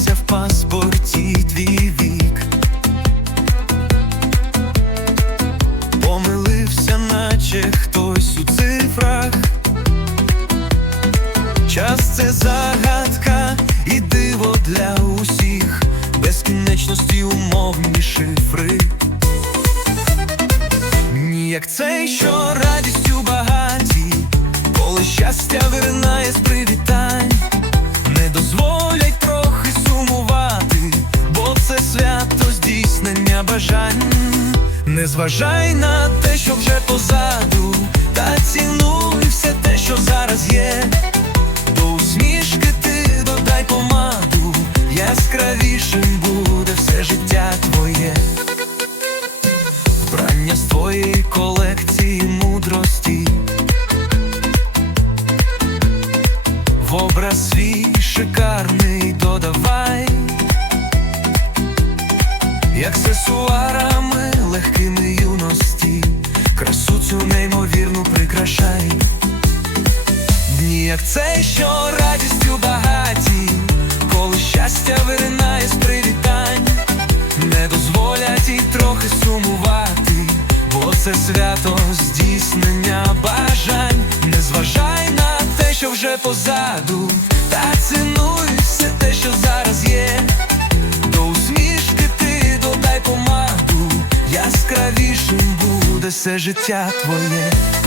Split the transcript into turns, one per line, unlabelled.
причаївся в паспорті твій вік. Помилився, наче хтось у цифрах. Час це загадка і диво для усіх, безкінечності умовні шифри. Ніяк цей, що радістю багаті, свято здійснення бажань. Не зважай на те, що вже позаду, та цінуй все те, що зараз є. До усмішки ти додай помаду, яскравішим буде все життя твоє. Вбрання з твоєї колекції мудрості, в образ свій шикарний додавай, як аксесуарами легкими юності, красу цю неймовірну прикрашай. Дні, як цей, що радістю багаті, коли щастя виринає з привітань, не дозволять і трохи сумувати, бо це свято здійснення бажань, не зважай на те, що вже позаду, все життя твоє.